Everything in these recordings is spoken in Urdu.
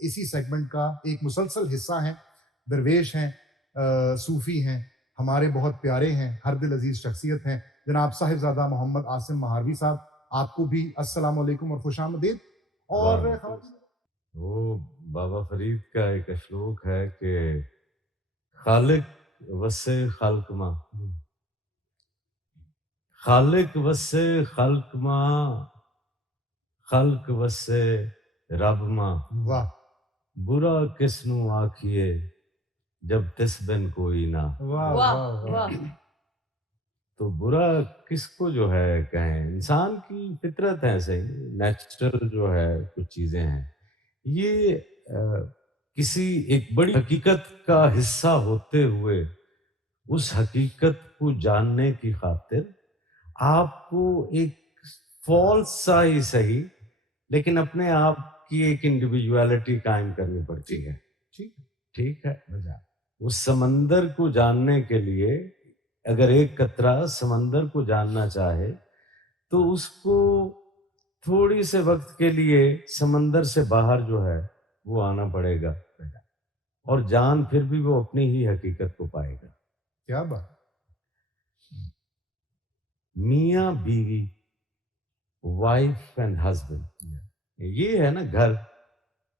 اسی سیگمنٹ کا ایک مسلسل حصہ ہیں. درویش ہیں, صوفی ہیں, ہمارے بہت پیارے ہیں, ہر دل عزیز شخصیت ہیں جناب صاحبزادہ محمد عاصم مہاروی صاحب. آپ کو بھی السلام علیکم اور خوش آمدید. اور وہ بابا فرید کا ایک اشلوک ہے کہ خالق وسع خلق ماں، خالق وسع خلق ماں، خلق وسع رب ماں، واہ برا کس نو آکھیے جب تس بن کوئی نہ. واہ واہ واہ. تو برا کس کو جو ہے کہیں، انسان کی فطرت ہے صحیح، نیچرل جو ہے کچھ چیزیں ہیں. یہ کسی ایک بڑی حقیقت کا حصہ ہوتے ہوئے اس حقیقت کو جاننے کی خاطر آپ کو ایک فالس سا ہی صحیح لیکن اپنے آپ کی ایک انڈیویجویلٹی قائم کرنی پڑتی ہے. ٹھیک ہے. اس سمندر کو جاننے کے لیے اگر ایک قطرہ سمندر کو جاننا چاہے تو اس کو تھوڑی سے وقت کے لیے سمندر سے باہر جو ہے وہ آنا پڑے گا اور جان پھر بھی وہ اپنی ہی حقیقت کو پائے گا. کیا بات. میاں بیوی، وائف اینڈ ہسبینڈ، یہ ہے نا گھر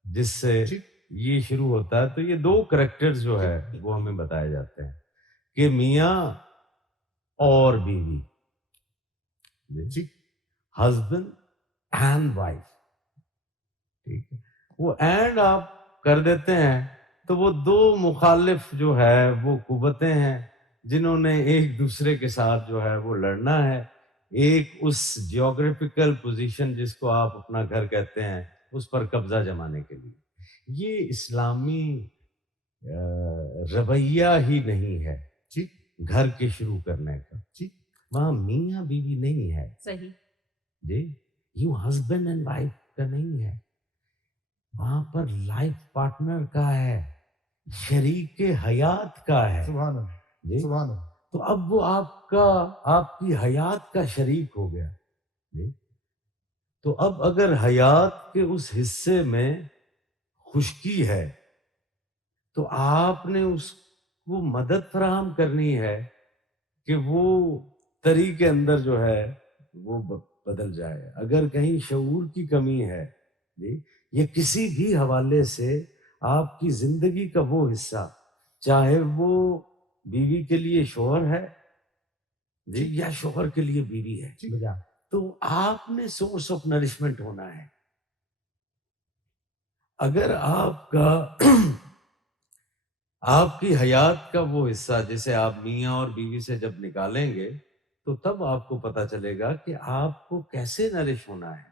جس سے یہ شروع ہوتا ہے. تو یہ دو کریکٹرز جو ہے وہ ہمیں بتائے جاتے ہیں کہ میاں اور بیوی، ہسبینڈ اینڈ وائف. ٹھیک ہے. وہ اینڈ آپ کر دیتے ہیں تو وہ دو مخالف جو ہے وہ قوتیں ہیں جنہوں نے ایک دوسرے کے ساتھ جو ہے وہ لڑنا ہے. ایک اس جیوگرافیکل پوزیشن جس کو آپ اپنا گھر کہتے ہیں اس پر قبضہ جمانے کے لیے. یہ اسلامی رویہ ہی نہیں ہے گھر کے شروع کرنے کا. وہاں میاں بیوی نہیں ہے صحیح جی، یوں ہسبینڈ اینڈ وائف کا نہیں ہے. وہاں پر لائف پارٹنر کا ہے، شریک حیات کا ہے. سبحان اللہ جی. سبحان اللہ. تو اب وہ آپ کی حیات کا شریک ہو گیا. جی. تو اب اگر حیات کے اس حصے میں خشکی ہے تو آپ نے اس کو مدد فراہم کرنی ہے کہ وہ تری کے اندر جو ہے وہ بدل جائے. اگر کہیں شعور کی کمی ہے جی، یہ کسی بھی حوالے سے آپ کی زندگی کا وہ حصہ، چاہے وہ بیوی کے لیے شوہر ہے جی یا شوہر کے لیے بیوی ہے، تو آپ نے سورس آف نرشمنٹ ہونا ہے. اگر آپ کی حیات کا وہ حصہ جسے آپ میاں اور بیوی سے جب نکالیں گے تو تب آپ کو پتا چلے گا کہ آپ کو کیسے نرش ہونا ہے.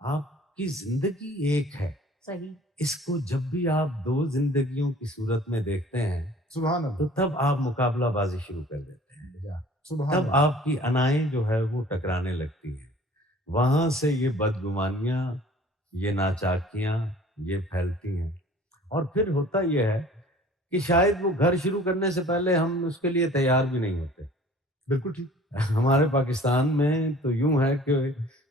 آپ کی زندگی ایک ہے. صحیح. اس کو جب بھی آپ دو زندگیوں کی صورت میں دیکھتے ہیں سبحان اللہ. تو تب آپ مقابلہ بازی شروع کر دیتے ہیں. سبحان تب اللہ. آپ کی انائیں جو ہے وہ ٹکرانے لگتی ہیں. وہاں سے یہ بدگمانیاں، یہ ناچاکیاں یہ پھیلتی ہیں. اور پھر ہوتا یہ ہے کہ شاید وہ گھر شروع کرنے سے پہلے ہم اس کے لیے تیار بھی نہیں ہوتے. بالکل ٹھیک. ہمارے پاکستان میں تو یوں ہے کہ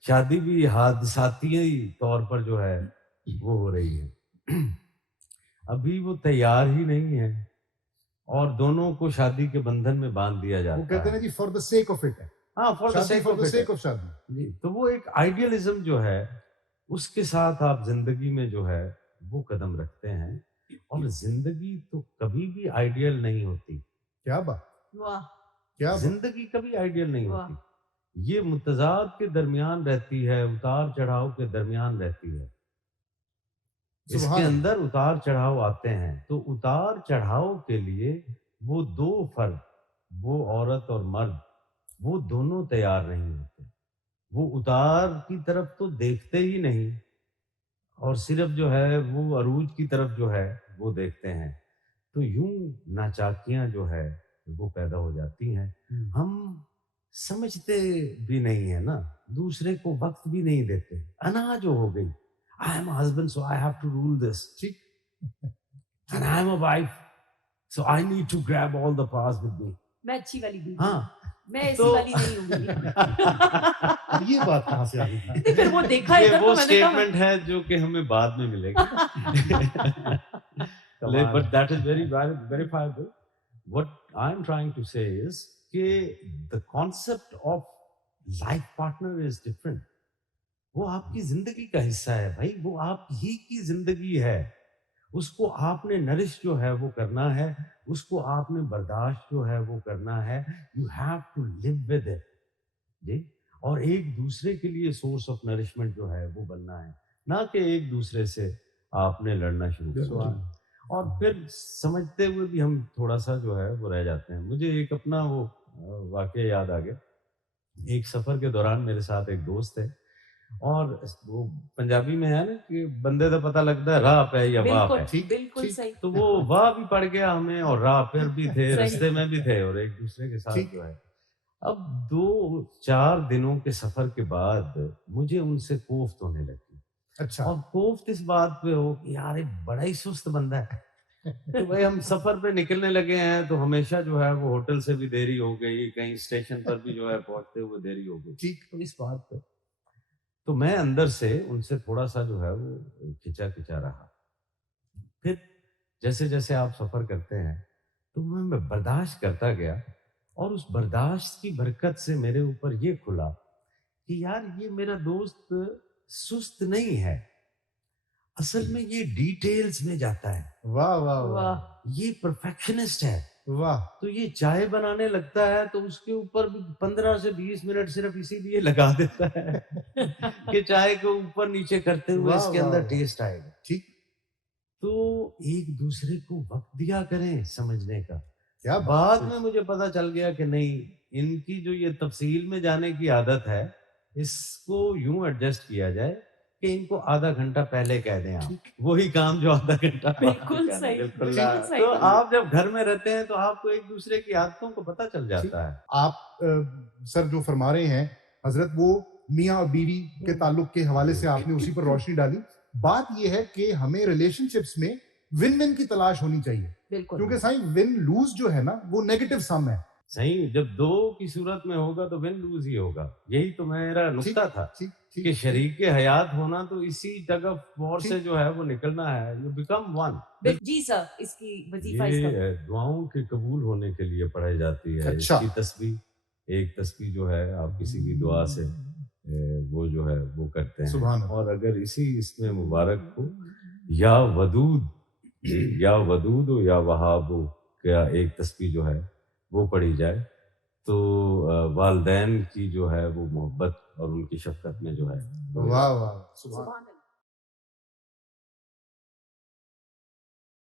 شادی بھی حادثاتی طور پر جو ہے وہ ہو رہی ہے. ابھی وہ تیار ہی نہیں ہے اور دونوں کو شادی کے بندھن میں باندھ دیا جاتا ہے. وہ کہتے ہیں جی for the sake of it ہے. ہاں، فار دا سیک آف شادی. جی. تو وہ ایک آئیڈیلزم جو ہے اس کے ساتھ آپ زندگی میں جو ہے وہ قدم رکھتے ہیں. اور زندگی تو کبھی بھی آئیڈیل نہیں ہوتی. کیا بات. واہ. کیا زندگی کبھی آئیڈیل نہیں ہوتی. یہ متضاد کے درمیان رہتی ہے، اتار چڑھاؤ کے درمیان رہتی ہے. اس کے اندر اتار چڑھاؤ آتے ہیں تو اتار چڑھاؤ کے لیے وہ دو فرد، وہ عورت اور مرد، وہ دونوں تیار نہیں ہوتے. وہ اتار کی طرف تو دیکھتے ہی نہیں اور صرف جو ہے وہ عروج کی طرف جو ہے وہ دیکھتے ہیں. تو یوں ناچاکیاں جو ہے وہ پیدا ہو جاتی ہیں. ہم سمجھتے بھی نہیں ہیں نا، دوسرے کو وقت بھی نہیں دیتے. انا جو ہو گئی، I am a husband so I have to rule this, and I am a wife so I need to grab all the powers with me. میں اچھی والی بیوی. ہاں، میں ایسی تو والی نہیں ہوں گی. یہ بات کہاں سے آ گئی؟ نہیں پھر وہ دیکھا یہ ادھر وہ تو میں نے کہا اسٹیٹمنٹ ہے جو کہ ہمیں بعد میں ملے گی. But that is very verifiable. What I'm trying to say is کہ the concept of life partner is different. وہ آپ کی زندگی کا حصہ ہے بھائی, وہ آپ ہی کی زندگی ہے. اس کو آپ نے نرش جو ہے وہ کرنا ہے, اس کو آپ نے برداشت جو ہے وہ کرنا ہے. You have to live with it. جی, اور ایک دوسرے کے لیے سورس آف نرشمنٹ جو ہے وہ بننا ہے, نہ کہ ایک دوسرے سے آپ نے لڑنا شروع کر دیا. اور پھر سمجھتے ہوئے بھی ہم تھوڑا سا جو ہے وہ رہ جاتے ہیں. مجھے ایک اپنا وہ واقعہ یاد آ گیا. ایک سفر کے دوران میرے ساتھ ایک دوست ہے, اور وہ پنجابی میں ہے نا کہ بندے کا پتہ لگتا ہے راہ پہ یا واہ پہ. بالکل صحیح. تو وہ واہ بھی پڑ گیا ہمیں, اور راہ پھر بھی تھے, رستے میں بھی تھے, اور ایک دوسرے کے ساتھ جو ہے. اب 2-4 دنوں کے سفر کے بعد مجھے ان سے کوفت ہونے لگی. اچھا. اور کوفت اس بات پہ ہو کہ یار یہ بڑا ہی سست بندہ ہے. تو بھائی ہم سفر پہ نکلنے لگے ہیں تو ہمیشہ جو ہے وہ ہوٹل سے بھی دیری ہو گئی, کہیں اسٹیشن پر بھی جو ہے پہنچتے ہوئے دیری ہو گئی. تو اس بات پہ تو میں اندر سے ان سے تھوڑا سا جو ہے وہ کھچا رہا. پھر جیسے جیسے آپ سفر کرتے ہیں تو میں برداشت کرتا گیا, اور اس برداشت کی برکت سے میرے اوپر یہ کھلا کہ یار یہ میرا دوست سست نہیں ہے, اصل میں یہ ڈیٹیلز میں جاتا ہے. واہ واہ واہ, یہ پرفیکشنسٹ ہے. واہ. تو یہ چائے بنانے لگتا ہے تو اس کے اوپر 15 سے 20 منٹ صرف اسی لیے لگا دیتا ہے کہ چائے کو اوپر نیچے کرتے ہوئے اس کے اندر ٹیسٹ آئے گا. ٹھیک. تو ایک دوسرے کو وقت دیا کریں سمجھنے کا. کیا بعد میں مجھے پتا چل گیا کہ نہیں, ان کی جو یہ تفصیل میں جانے کی عادت ہے, اس کو یوں ایڈجسٹ کیا جائے کہ ان کو آدھا گھنٹہ پہلے کہہ دیں آپ, وہی کام جو آدھا گھنٹہ. بالکل صحیح. تو آپ جب گھر میں رہتے ہیں تو آپ کو ایک دوسرے کی عادتوں کو پتہ چل جاتا ہے. آپ سر جو فرما رہے ہیں حضرت, وہ میاں اور بیوی کے تعلق کے حوالے سے آپ نے اسی پر روشنی ڈالی. بات یہ ہے کہ ہمیں ریلیشن شپس میں ون ون کی تلاش ہونی چاہیے, کیونکہ سائیں ون لوز جو ہے نا وہ نیگیٹو سم ہے. صحیح, جب دو کی صورت میں ہوگا تو ون لوز ہی ہوگا. یہی تو میرا نقطہ تھا کہ شریک حیات ہونا تو اسی ٹگ آف وار سے جو ہے وہ نکلنا ہے. You become one. جی سر, اس کی وظیفہ یہ دعاؤں کے قبول ہونے کے لیے پڑھائی جاتی ہے. اس کی تسبیح, ایک تسبیح جو ہے آپ کسی بھی دعا سے وہ جو ہے وہ کرتے ہیں. اور اگر اسی اس میں مبارک کو یا ودود و یا وہاب کیا ایک تسبیح جو ہے وہ پڑھی جائے تو والدین کی جو ہے وہ محبت اور ان کی شفقت میں جو ہے. واہ واہ, سبحان